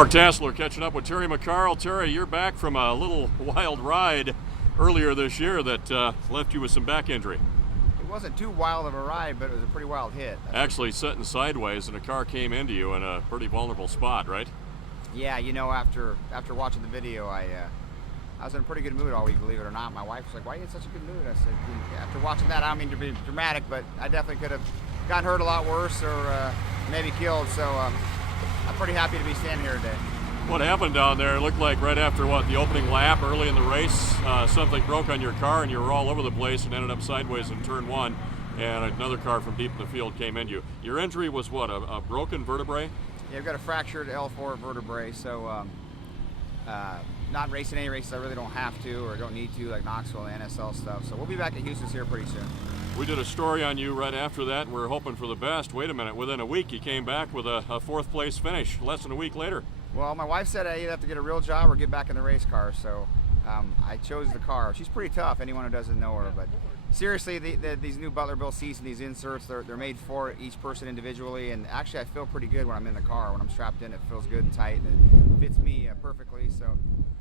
Mark Tassler catching up with Terry McCarl. Terry, you're back from a little wild ride earlier this year that left you with some back injury. It wasn't too wild of a ride, but it was a pretty wild hit. Actually sitting sideways and a car came into you in a pretty vulnerable spot, right? Yeah, you know, after watching the video, I was in a pretty good mood all week, believe it or not. My wife was like, "Why are you in such a good mood?" I said, after watching that, I don't mean to be dramatic, but I definitely could have gotten hurt a lot worse or maybe killed, so I'm pretty happy to be standing here today. What happened down there? It looked like right after the opening lap early in the race, something broke on your car and you were all over the place and ended up sideways in turn one, and another car from deep in the field came into you. Your injury was what, a broken vertebrae? Yeah, I've got a fractured L4 vertebrae, so not racing any races I really don't have to or don't need to, like Knoxville and NSL stuff. So we'll be back at Houston's here pretty soon. We did a story on you right after that, and we're hoping for the best. Wait a minute, within a week you came back with a fourth place finish, less than a week later. Well, my wife said I either have to get a real job or get back in the race car, so I chose the car. She's pretty tough, anyone who doesn't know her, but seriously, these new Butlerville seats and these inserts, they're made for each person individually, and actually I feel pretty good when I'm in the car. When I'm strapped in, it feels good and tight, and it fits me perfectly, so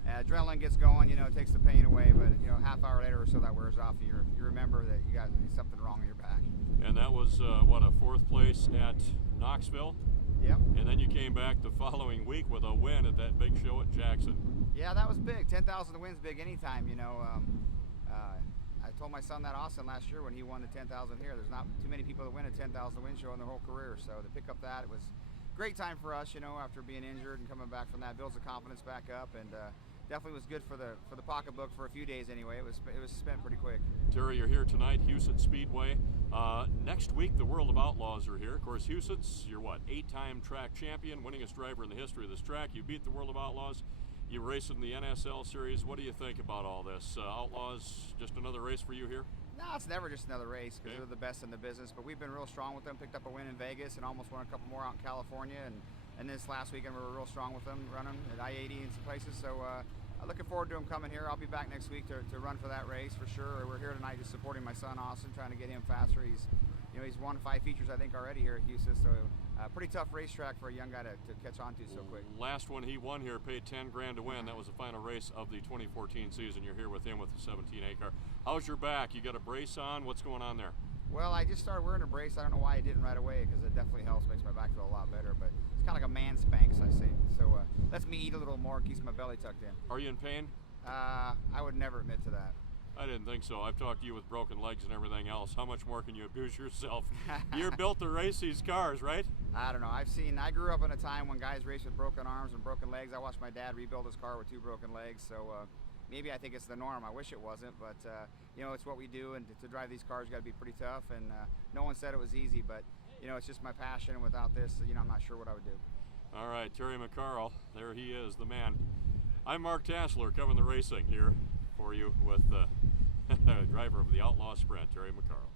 adrenaline gets going, you know, it takes the pain away, but you know, a half hour later or so that wears off, you remember that you got something wrong in your back. And that was, a fourth place at Knoxville? Yep. And then you came back the following week with a win at that big show at Jackson. Yeah, that was big. 10,000 to win's big anytime, you know. I told my son that Austin last year when he won the 10,000 here. There's not too many people that win a 10,000 win show in their whole career, so to pick up that, it was a great time for us, you know, after being injured and coming back from that, builds the confidence back up, and definitely was good for the pocketbook for a few days anyway. It was spent pretty quick. Terry, you're here tonight, Houston Speedway. Next week, the World of Outlaws are here. Of course, Houston's your 8-time track champion, winningest driver in the history of this track. You beat the World of Outlaws. You race in the NSL series. What do you think about all this? Outlaws, just another race for you here? No, it's never just another race because they're the best in the business. But we've been real strong with them. Picked up a win in Vegas and almost won a couple more out in California. And this last weekend we were real strong with them, running at I-80 and some places. So I'm looking forward to them coming here. I'll be back next week to run for that race for sure. We're here tonight just supporting my son Austin, trying to get him faster. He's won 5 features I think already here at Houston. So pretty tough racetrack for a young guy to catch on to so quick. Last one he won here, paid 10 grand to win. That was the final race of the 2014 season. You're here with him with the 17A car. How's your back? You got a brace on? What's going on there? Well, I just started wearing a brace. I don't know why I didn't right away because it definitely helps, makes my back feel a lot better. But it's kind of like a man spanks, I say. So lets me eat a little more, keeps my belly tucked in. Are you in pain? I would never admit to that. I didn't think so. I've talked to you with broken legs and everything else. How much more can you abuse yourself? You're built to race these cars, right? I don't know. I grew up in a time when guys raced with broken arms and broken legs. I watched my dad rebuild his car with 2 broken legs. So maybe I think it's the norm. I wish it wasn't, but you know, it's what we do. And to drive these cars, you got to be pretty tough. And no one said it was easy, but you know, it's just my passion. And without this, you know, I'm not sure what I would do. All right, Terry McCarl. There he is, the man. I'm Mark Tassler, covering the racing here for you with the driver of the Outlaw Sprint, Terry McCarl.